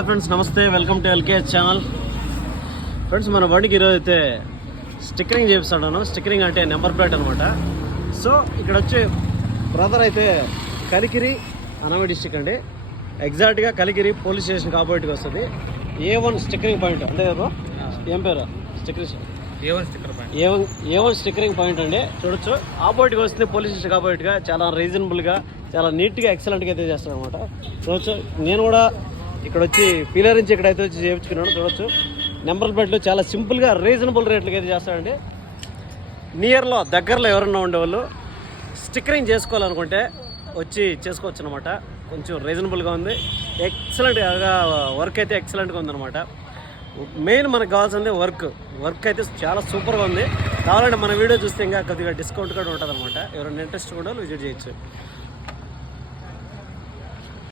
Hi friends, నమస్తే. Welcome to LKS channel. Friends, మన బండికి ఈరోజు అయితే స్టిక్కరింగ్ చేపిస్తాను. స్టిక్కరింగ్ అంటే నెంబర్ ప్లేట్ అనమాట. సో ఇక్కడ వచ్చి బ్రదర్ అయితే కలికిరి అన్నమయ్య డిస్టిక్ అండి. ఎగ్జాక్ట్గా కలికిరి పోలీస్ స్టేషన్ ఆపోజిట్గా వస్తుంది. A1 స్టిక్కరింగ్ పాయింట్ అంతే కదా? ఏం పేరు? A1 స్టిక్కరింగ్ పాయింట్ అండి. చూడొచ్చు, ఆపోజిట్గా వస్తుంది పోలీస్ స్టేషన్ ఆపోజిట్గా. చాలా రీజనబుల్గా, చాలా నీట్గా, ఎక్సలెంట్గా అయితే చేస్తాను అనమాట. చూడొచ్చు, నేను కూడా ఇక్కడ వచ్చి పిల్లర్ నుంచి ఇక్కడైతే వచ్చి చేయించుకున్నాను. చూడొచ్చు, నెంబర్ ప్లేట్లు చాలా సింపుల్గా రీజనబుల్ రేట్లకి అయితే చేస్తాడండి. నియర్లో దగ్గరలో ఎవరన్నా ఉండేవాళ్ళు స్టిక్కరింగ్ చేసుకోవాలనుకుంటే వచ్చి చేసుకోవచ్చు అనమాట. కొంచెం రీజనబుల్గా ఉంది, ఎక్సలెంట్గా వర్క్ అయితే ఎక్సలెంట్గా ఉందన్నమాట. మెయిన్ మనకు కావాల్సింది వర్క్ అయితే చాలా సూపర్గా ఉంది. కావాలంటే మన వీడియో చూస్తే ఇంకా కొద్దిగా డిస్కౌంట్ కూడా ఉంటుంది అనమాట. ఎవరైనా ఇంట్రెస్ట్ కూడా విజిట్ చేయొచ్చు.